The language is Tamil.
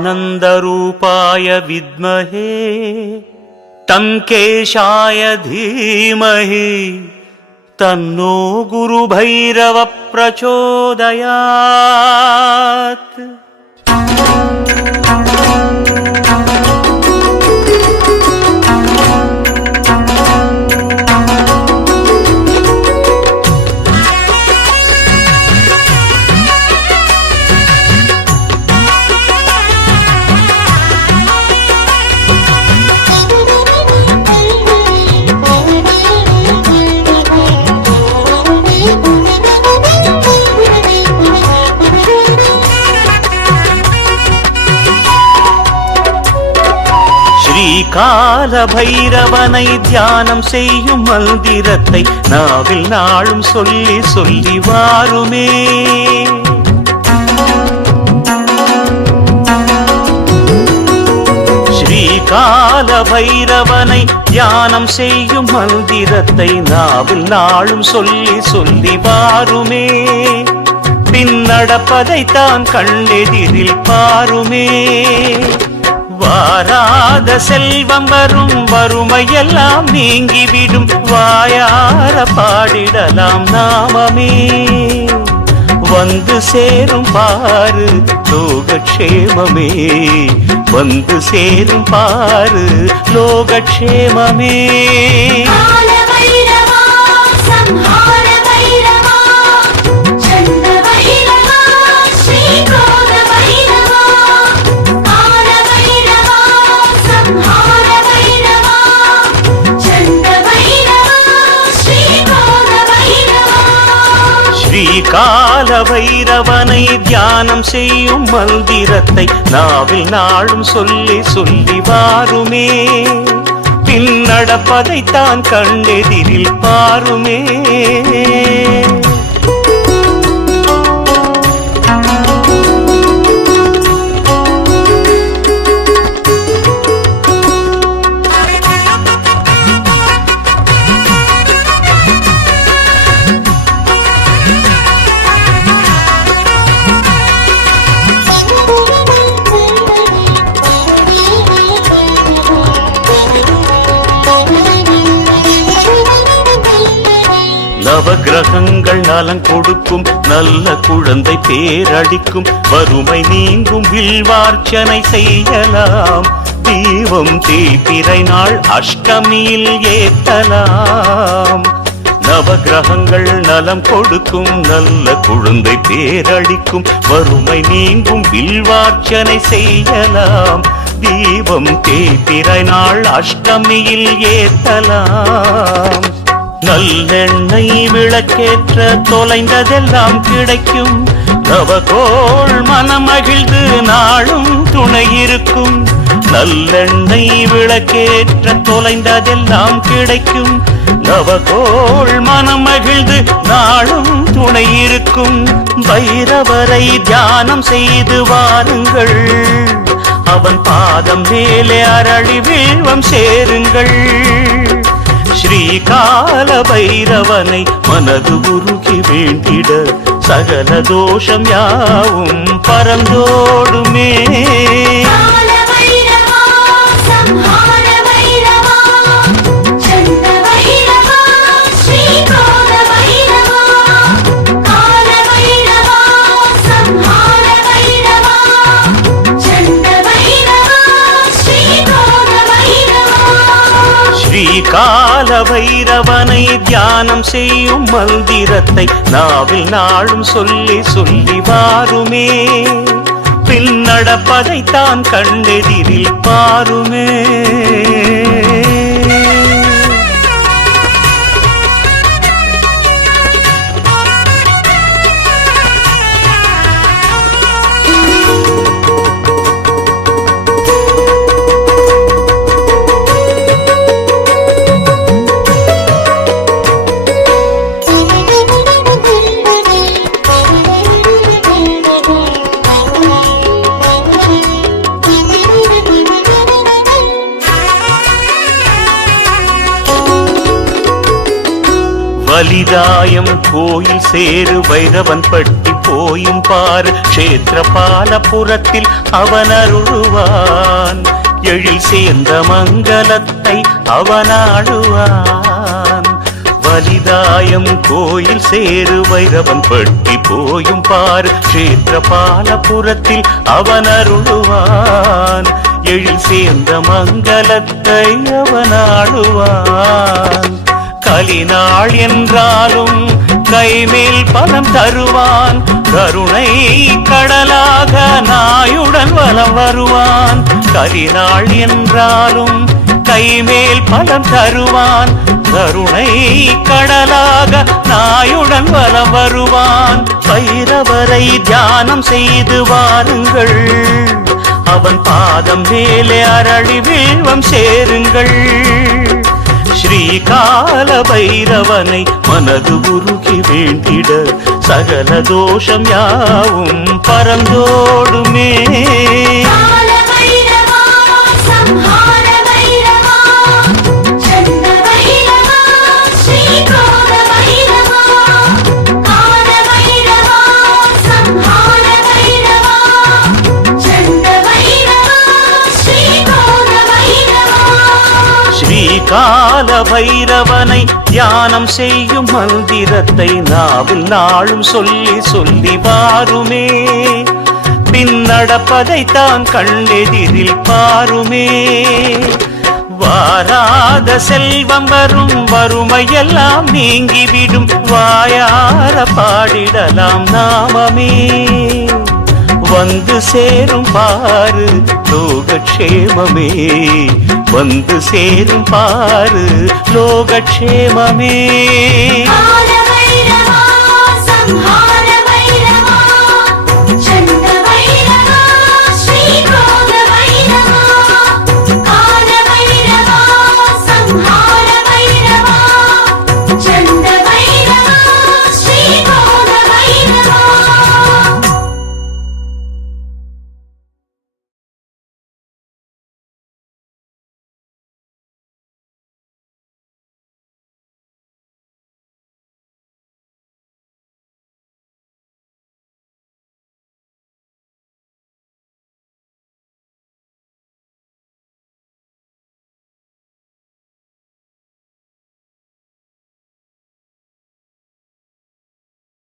चिदानन्दरूपाय विद्महे टङ्केशाय धीमहि तन्नो गुरुभैरव प्रचोदयात्। கால பைரவனை தியானம் செய்யும் மந்திரத்தை நாவில் நாளும் சொல்லி சொல்லி வாருமே. ஸ்ரீகால பைரவனை தியானம் செய்யும் மந்திரத்தை நாவில் நாளும் சொல்லி சொல்லி வாருமே. பின்னடப்பதைத்தான் கண்ணெதிரில் பாருமே. வாராத செல்வம் வரும், வறுமையெல்லாம் நீங்கிவிடும், வாயார பாடிடலாம் நாமமே. வந்து சேரும் பாரு லோகக்ஷேமமே, வந்து சேரும் பாரு லோகக்ஷேமமே. கால பைரவனை தியானம் செய்யும் மந்திரத்தை நாவில் நாளும் சொல்லி சொல்லி வாருமே. பின்னடப்பதைத்தான் கண்ணெதிரில் பாருமே. நவகிரகங்கள் நலம் கொடுக்கும், நல்ல குழந்தை பேரடிக்கும், வறுமை நீங்கும், வில்வார்ச்சனை செய்யலாம். தீபம் தேய்பிறை நாள் அஷ்டமியில் ஏற்றலாம். நவகிரகங்கள் நலம் கொடுக்கும், நல்ல குழந்தை பேரடிக்கும், வறுமை நீங்கும், வில்வார்ச்சனை செய்யலாம். தீபம் தேய்பிறை நாள் அஷ்டமியில் ஏற்றலாம். நல்லெண்ணெய் விளக்கேற்ற தொலைந்ததெல்லாம் கிடைக்கும். நவகோள் மனமகிழ்ந்து நாளும் துணை இருக்கும். நல்லெண்ணெய் விளக்கேற்ற தொலைந்ததெல்லாம் கிடைக்கும். நவகோள் மனமகிழ்ந்து நாளும் துணை இருக்கும். பைரவரை தியானம் செய்து வாருங்கள், அவன் பாதம் மேலே அரளி வில்வம் சேருங்கள். ஸ்ரீகால பைரவனை மனது உருகி வேண்டிட சகல தோஷம் யாவும் பறந்தோடுமே. கால பைரவனை தியானம் செய்யும் மந்திரத்தை நாவில் நாளும் சொல்லி சொல்லி வாருமே. பின்னடப்பதைத்தான் கண்ணெதிரில் பாருமே. வலிதாயம் கோயில் சேரு வைரவன் பட்டி போயும் பார் க்ஷேத்திரபாலபுரத்தில் அவன் அருளுவான் எழில் சேர்ந்த மங்களத்தை அவனாடுவான் வலிதாயம் கோயில் சேரு வைரவன் பட்டி போயும் பார் க்ஷேத்திரபாலபுரத்தில் அவன் அருளுவான் எழில் சேர்ந்த மங்களத்தை அவனாடுவான் கலிநாள் என்றாலும் கைமேல் பலம் தருவான் கருணை கடலாக நாயுடன் வலம் வருவான் கலிநாள் என்றாலும் கைமேல் பலம் தருவான் கருணை கடலாக நாயுடன் வலம் வருவான் பைரவரை தியானம் செய்து வாருங்கள் அவன் பாதம் மேலே அரளி வில்வம் சேருங்கள் ஸ்ரீகால பைரவனை மனது உருகி வேண்டிட சகல தோஷம் யாவும் பறந்தோடுமே கால பைரவனை தியானம் செய்யும் மந்திரத்தை நாவில் நாளும் சொல்லி சொல்லி வாருமே பின் நடப்பதை தான் கண்ணெதிரில் பாருமே வாராத செல்வம் வரும் வறுமையெல்லாம் நீங்கிவிடும் வாயார பாடிடலாம் நாமமே வந்து சேரும் பாரு லோகக்ஷேமமே வந்து சேரும் பாரு லோகக்ஷேமமே